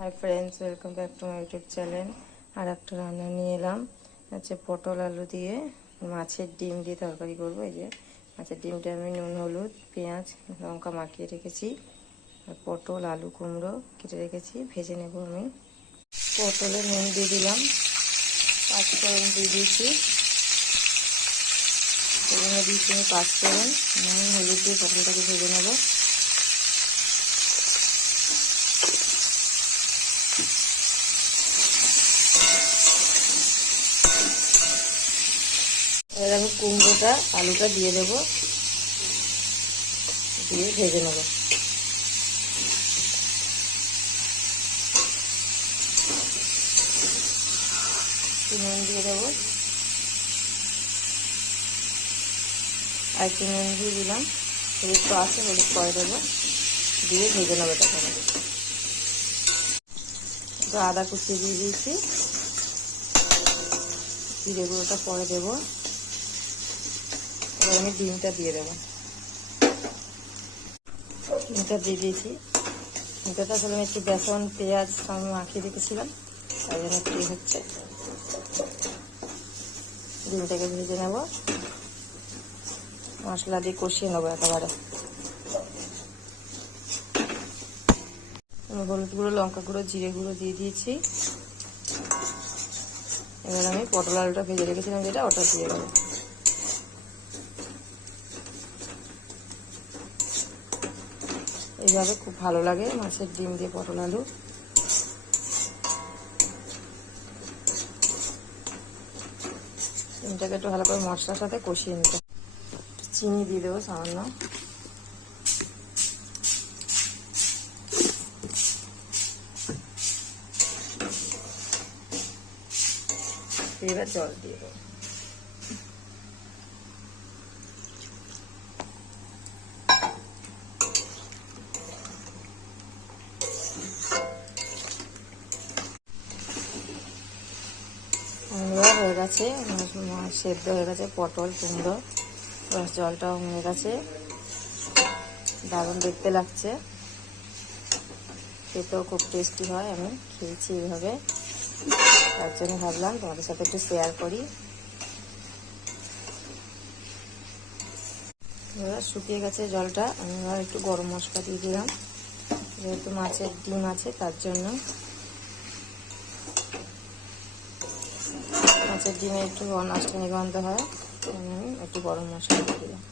High friends, welcome back to my YouTube channel. আর একটা রান্না নিয়ে এলাম, হচ্ছে পটল আলু দিয়ে মাছের ডিম দিয়ে তরকারি করবো। এই যে মাছের ডিমটা আমি নুন হলুদ পেঁয়াজ লঙ্কা মাখিয়ে রেখেছি, আর পটল আলু কুমড়ো কেটে রেখেছি, ভেজে নেব। আমি পটলে নুন দিয়ে দিলাম, পাঁচফোড়ন দিয়ে দিয়েছি, সেখানে দিয়েছি আমি পাঁচফোড়ন, নুন হলুদ দিয়ে পটলটাকে ভেজে নেব। এবার আমি কুমড়োটা আলুটা দিয়ে দেবো, দিয়ে ভেজে নেব। নুন দিয়ে দেবো, আর একটু নুন দিয়ে দিলাম, হলুদ তো আছে, হলুদ পরে দেবো, দিয়ে ভেজে নেবো। এটা একটু আদা কুচিয়ে দিয়ে দিয়েছি, জিরে গুঁড়োটা পরে দেবো। এবার আমি ডিমটা দিয়ে দেবো, ডিমটা দিয়ে দিয়েছি। ডিমটা আসলে আমি একটু বেসন পেঁয়াজ আমি মাখিয়ে রেখেছিলাম, তাই জন্য একটু হচ্ছে। ডিমটাকে ভেজে নেব, মশলা দিয়ে কষিয়ে নেবো একেবারে। হলুদ গুঁড়ো লঙ্কা গুঁড়ো জিরে গুঁড়ো দিয়ে দিয়েছি। এবার আমি পটল আলুটা ভেজে রেখেছিলাম যেটা, ওটা দিয়ে দেবো। এইভাবে খুব ভালো লাগে মাছের ডিম দিয়ে পটল আলু। ডিমটাকে একটু ভালো করে মশলার সাথে কষিয়ে নিতে। চিনি দিয়ে দেবো সামান্য, এবার জল দিয়ে দেবো। হয়ে গেছে, সেদ্ধ হয়ে গেছে পটল কুমড়ো, জলটাও হয়ে গেছে, দারুণ দেখতে লাগছে, খেতেও খুব টেস্টি হয়। আমি খেয়েছি এইভাবে, তার জন্য ভাবলাম তোমাদের সাথে একটু শেয়ার করি। এবার শুকিয়ে গেছে জলটা, আমি এবার একটু গরম মশলা দিয়ে দিলাম, যেহেতু মাছের ডিম আছে তার জন্য। মাছের ডিমে একটু অনাষ্টমী গন্ধ হয়, আমি একটু গরম মশলা দিয়ে দিলাম।